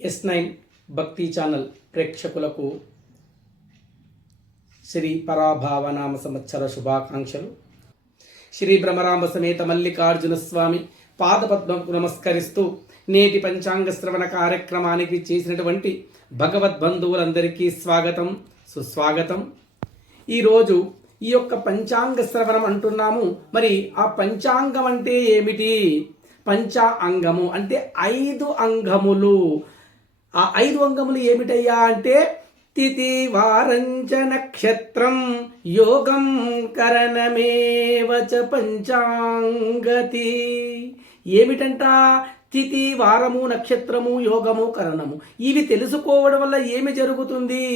S9 భక్తి channel ప్రేక్షకులకు శ్రీ పరాభావనామ సంవత్సర శుభాకాంక్షలు. శ్రీ భ్రమరాంబ సమేత మల్లికార్జున స్వామి పాదపద్మకు నమస్కరిస్తూ నేటి పంచాంగ శ్రవణ కార్యక్రమానికి చేసినటువంటి భగవద్బంధువులందరికీ స్వాగతం, సుస్వాగతం. ఈరోజు ఈ యొక్క పంచాంగ శ్రవణం అంటున్నాము. మరి ఆ పంచాంగం అంటే ఏమిటి? పంచాంగము అంటే 5 అంగములు. ఆ 5 అంగములు ఏమిటయ్యా అంటే తిథి వారంచ నక్షత్రం యోగం కరణమేవచ పంచాంగతి. ఏమిటంట? తిథి, వారము, నక్షత్రము, యోగము, కరణము. ఇవి తెలుసుకోవడం వల్ల ఏమి జరుగుతుంది?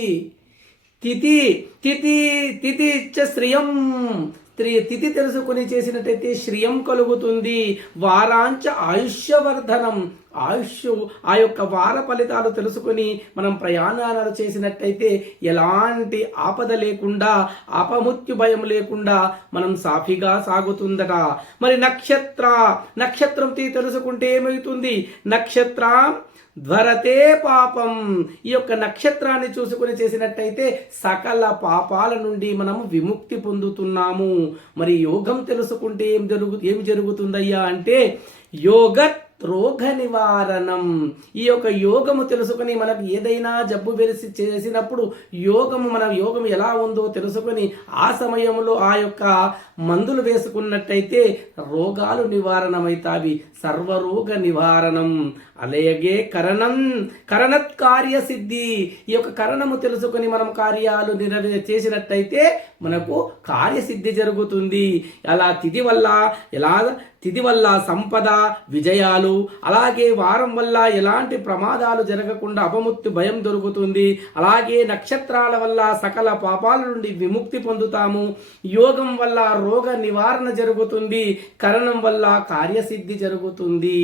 తిథి తిథి తిథి చ శ్రియం. తిథి తెలుసుకుని చేసినట్టయితే శ్రియం కలుగుతుంది. వారాంచ ఆయుష్యవర్ధనం. ఆ యొక్క వార ఫలితాలు తెలుసుకొని మనం ప్రయాణాలు చేసినట్టయితే ఎలాంటి ఆపద లేకుండా, అపమృత్యు భయం లేకుండా మనం సాఫీగా సాగుతుందట. మరి నక్షత్రం తెలుసుకుంటే ఏమవుతుంది? నక్షత్రం ధ్వరతే పాపం. ఈ యొక్క నక్షత్రాన్ని చూసుకుని చేసినట్టయితే సకల పాపాల నుండి మనము విముక్తి పొందుతున్నాము. మరి యోగం తెలుసుకుంటే ఏం జరుగుతుందయ్యా అంటే రోగ నివారణం. ఈ యొక్క యోగము తెలుసుకొని మనకు ఏదైనా జబ్బు వెలిసి చేసినప్పుడు మన యోగం ఎలా ఉందో తెలుసుకొని ఆ సమయంలో ఆ యొక్క మందులు వేసుకున్నట్టయితే రోగాలు నివారణమవుతాయి. సర్వరోగ నివారణం. అలాగే కరణత్ కార్యసిద్ధి. ఈ యొక్క కరణము తెలుసుకొని మనం కార్యాలు చేసినట్టయితే మనకు కార్యసిద్ధి జరుగుతుంది. అలా తిథి వల్ల సంపద, విజయాలు, అలాగే వారం వల్ల ఎలాంటి ప్రమాదాలు జరగకుండా అపమృత్యు భయం దొరుకుతుంది. అలాగే నక్షత్రాల వల్ల సకల పాపాల నుండి విముక్తి పొందుతాము. యోగం వల్ల రోగ నివారణ జరుగుతుంది. కరణం వల్ల కార్యసిద్ధి జరుగుతుంది.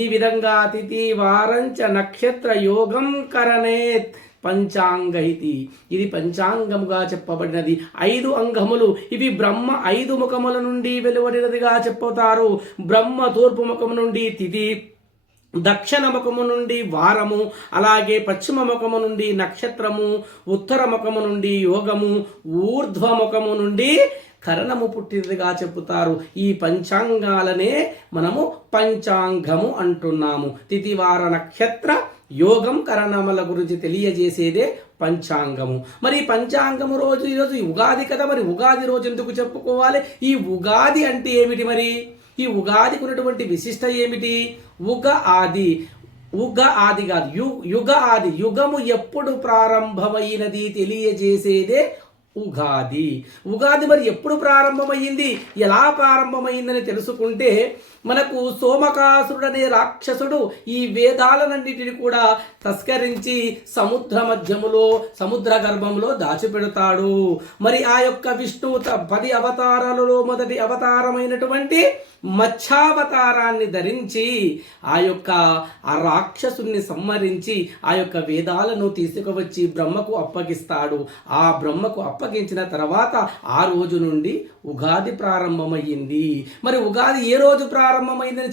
ఈ విధంగా తిథి వారంచ నక్షత్ర యోగం కరణేత్ పంచాంగైతి. ఇది పంచాంగముగా చెప్పబడినది. 5 అంగములు. ఇవి బ్రహ్మ 5 ముఖముల నుండి వెలువడినదిగా చెప్పుతారు. బ్రహ్మ తూర్పు ముఖము నుండి తిథి, దక్షిణ ముఖము నుండి వారము, అలాగే పశ్చిమ ముఖము నుండి నక్షత్రము, ఉత్తర ముఖము నుండి యోగము, ఊర్ధ్వ ముఖము నుండి కరణము పుట్టినదిగా చెప్పుతారు. ఈ పంచాంగాలనే మనము పంచాంగము అంటున్నాము. తిథి, వార, నక్షత్ర, యోగం, కరణముల గురించి తెలియజేసేదే పంచాంగము. మరి ఈరోజు ఉగాది కదా. మరి ఉగాది రోజు ఎందుకు చెప్పుకోవాలి? ఈ ఉగాది అంటే ఏమిటి? మరి ఈ ఉగాదికి ఉన్నటువంటి విశిష్ట ఏమిటి? ఉగ ఆది కాదు, యుగ ఆది. యుగము ఎప్పుడు ప్రారంభమైనది తెలియజేసేదే ఉగాది. మరి ఎప్పుడు ప్రారంభమైంది, ఎలా ప్రారంభమైందని తెలుసుకుంటే మనకు సోమకాసురుడనే రాక్షసుడు ఈ వేదాలన్నింటిని కూడా తస్కరించి సముద్ర గర్భంలో దాచిపెడతాడు. మరి ఆ యొక్క విష్ణువు 10 అవతారాలలో మొదటి అవతారమైనటువంటి మత్స్యావతారాన్ని ధరించి ఆ రాక్షసుని సంహరించి ఆ యొక్క వేదాలను తీసుకువచ్చి బ్రహ్మకు అప్పగిస్తాడు. ఆ బ్రహ్మకు అప్పగించిన తర్వాత ఆ రోజు నుండి ఉగాది ప్రారంభమైంది. మరి ఉగాది ఏ రోజు ప్రారంభమైందని